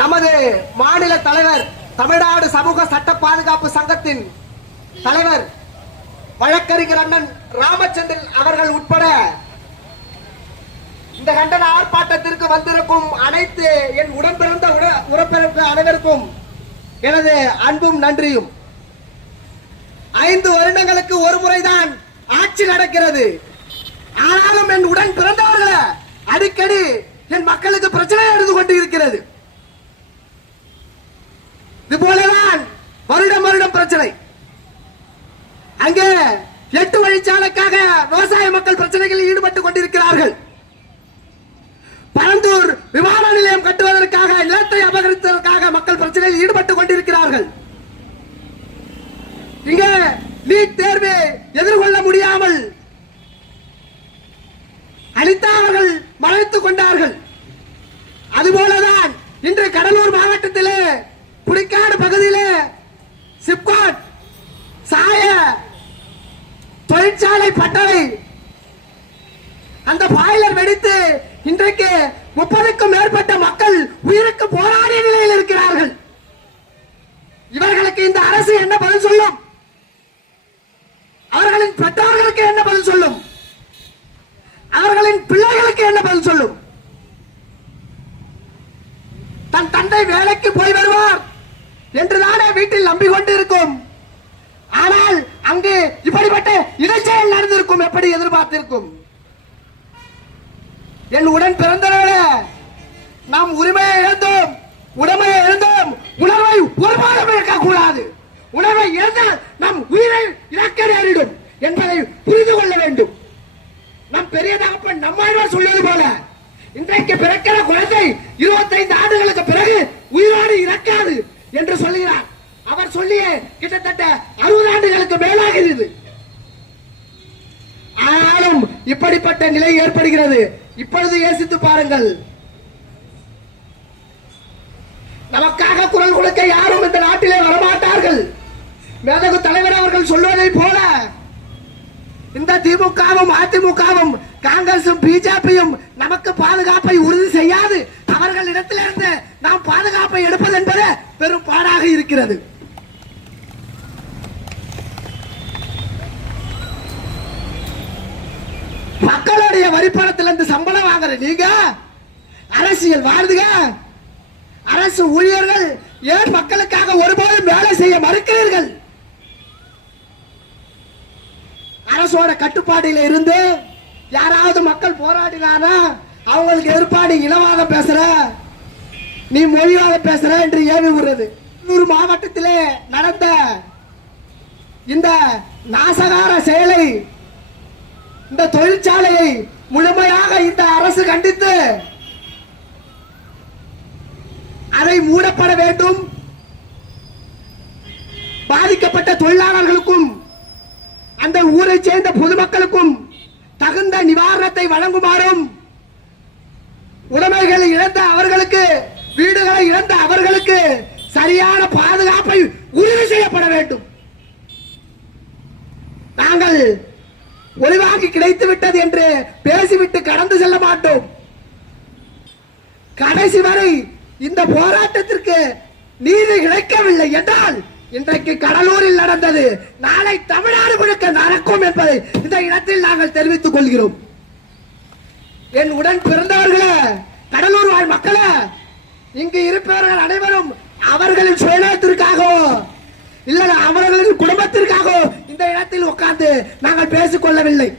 நமது மாநில தலைவர், தமிழ்நாடு சமூக சட்ட பாதுகாப்பு சங்கத்தின் தலைவர் வழக்கறிஞர் அண்ணன் ராமச்சந்திரன் அவர்கள் உட்பட இந்த கண்டன ஆர்ப்பாட்டத்திற்கு வந்திருக்கும் அனைத்து என் உடன்பிறந்த உறப்பினருக்கு அனைவருக்கும் எனது அன்பும் நன்றியும். 5 வருடங்களுக்கு ஒரு முறைதான் ஆட்சி நடக்கிறது. ஆனாலும் என் உடன் பிறந்தவர்களை அடிக்கடி என் மக்களுக்கு பிரச்சனை எடுத்து கொண்டு இருக்கிறது. இதுபோலதான் வருடம் வருடம் பிரச்சனை. அங்கே 8 வழிச்சாலைக்காக விவசாய மக்கள் பிரச்சனைகளில் ஈடுபட்டுக் கொண்டிருக்கிறார்கள். பரந்தூர் விமான நிலையம் கட்டுவதற்காக நிலத்தை அபகரித்ததற்காக மக்கள் பிரச்சனையில் ஈடுபட்டுக் கொண்டிருக்கிறார்கள். இங்கே நீட் தேர்வை எதிர்கொள்ள முடியாமல் அனிதா அவர்கள் மறைத்துக் கொண்டார்கள். அதுபோலதான் இன்று கடலூர் மாவட்டத்திலே புலிக்காடு பகுதியிலே சிப்காட் சாய தொழிற்சாலை பட்டறை அந்த பாய்லர் வெடித்து இன்றைக்கு 30க்கும் மேற்பட்ட மக்கள் உயிருக்கு போராடிய நிலையில் இருக்கிறார்கள். இவர்களுக்கு இந்த அரசு என்ன பதில் சொல்லும்? அவர்களின் பெற்றோர்களுக்கு என்ன பதில் சொல்லும்? அவர்களின் பிள்ளைகளுக்கு என்ன பதில் சொல்லும்? தன் தந்தை வேலைக்கு போய் வருவார் என்றுதானே வீட்டில் நம்பிக்கொண்டு இருக்கும். ஆனால் அங்கு இப்படிப்பட்ட இடைச்செயல் நடந்திருக்கும், எப்படி எதிர்பார்த்திருக்கும்? என் உடன் பிறந்தவர்களே, நாம் உரிமையை இழந்தோம், உடமையை இழந்தோம். உணர்வை ஒருபாடும் இழக்கக்கூடாது. உணர்வை இழந்தால் நம் உயிரை இழக்க நேரிடும் என்பதை புரிந்து கொள்ள வேண்டும். நம் பெரிய தகப்பன் நம்மாழ்வார் சொல்வது போல, இன்றைக்கு பிறக்கிற குழந்தை 25 ஆண்டுகளுக்கு பிறகு உயிரோடு இறக்காது என்று சொல்லுகிறார். அவர் சொல்லிய கிட்டத்தட்ட 60 ஆண்டுகளுக்கு மேலாகிறது. ஆனாலும் இப்படிப்பட்ட நிலை ஏற்படுகிறது. இப்பொழுது யோசித்து பாருங்கள். நமக்காக குரல் கொடுக்க யாரும் இந்த நாட்டிலே வரமாட்டார்கள். மேதகு தலைவர் அவர்கள் சொல்வதை போல இந்த திமுகவும் அதிமுகவும் காங்கிரசும் பிஜேபியும் நமக்கு பாதுகாப்பை உறுதி செய்யாது. அவர்களிடத்திலிருந்து நாம் பாதுகாப்பை எடுப்பது என்பது பெரும் பாடாக இருக்கிறது. மக்களுடைய வரிப்பணத்திலிருந்து சம்பளம் வாங்குற நீங்க அரசியல் வாழ்ந்துங்க. அரசு ஊழியர்கள் ஏன் மக்களுக்காக ஒருபோதும் வேலை செய்ய மறுக்கிறீர்கள்? அரசோட கட்டுப்பாட்டில இருந்து யாராவது மக்கள் போராடினாரா அவங்களுக்கு எதிர்ப்பாடு இனவாதம் பேசுற, நீ மொழிவாதம் பேசுற என்று ஏவி விடுறது. ஒரு மாவட்டத்திலே நடந்த இந்த நாசகார செயலை, இந்த தொழிற்சாலையை முழுமையாக இந்த அரசு கண்டித்து அதை மூடப்பட வேண்டும். பாதிக்கப்பட்ட தொழிலாளர்களுக்கும் அந்த ஊரை சேர்ந்த பொதுமக்களுக்கும் தகுந்த நிவாரணத்தை வழங்குமாறும், உடைமைகளை இழந்த அவர்களுக்கு, வீடுகளை இழந்த அவர்களுக்கு சரியான பாதுகாப்பை உறுதி செய்யப்பட வேண்டும். நாங்கள் ஒளிவாக்கி கிடைத்து விட்டது என்று பேசிவிட்டு கடந்து செல்ல மாட்டோம். கடைசி வரை இந்த போராட்டத்திற்கு நீதி கிடைக்கவில்லை என்றால் இன்றைக்கு கடலூரில் நடந்தது நாளை தமிழ்நாடு முழுக்க நடக்கும் என்பதை இந்த இடத்தில் நாங்கள் தெரிவித்துக் கொள்கிறோம். என் உடன் பிறந்தவர்களே, கடலூர் வாழ் மக்களே, இங்கு இருப்பவர்கள் அனைவரும் அவர்களின் சுயநலத்திற்காகவோ இல்ல அவர்களின் குடும்பத்திற்காகவோ இந்த இடத்தில் உட்கார்ந்து நாங்கள் பேசிக் கொள்ளவில்லை.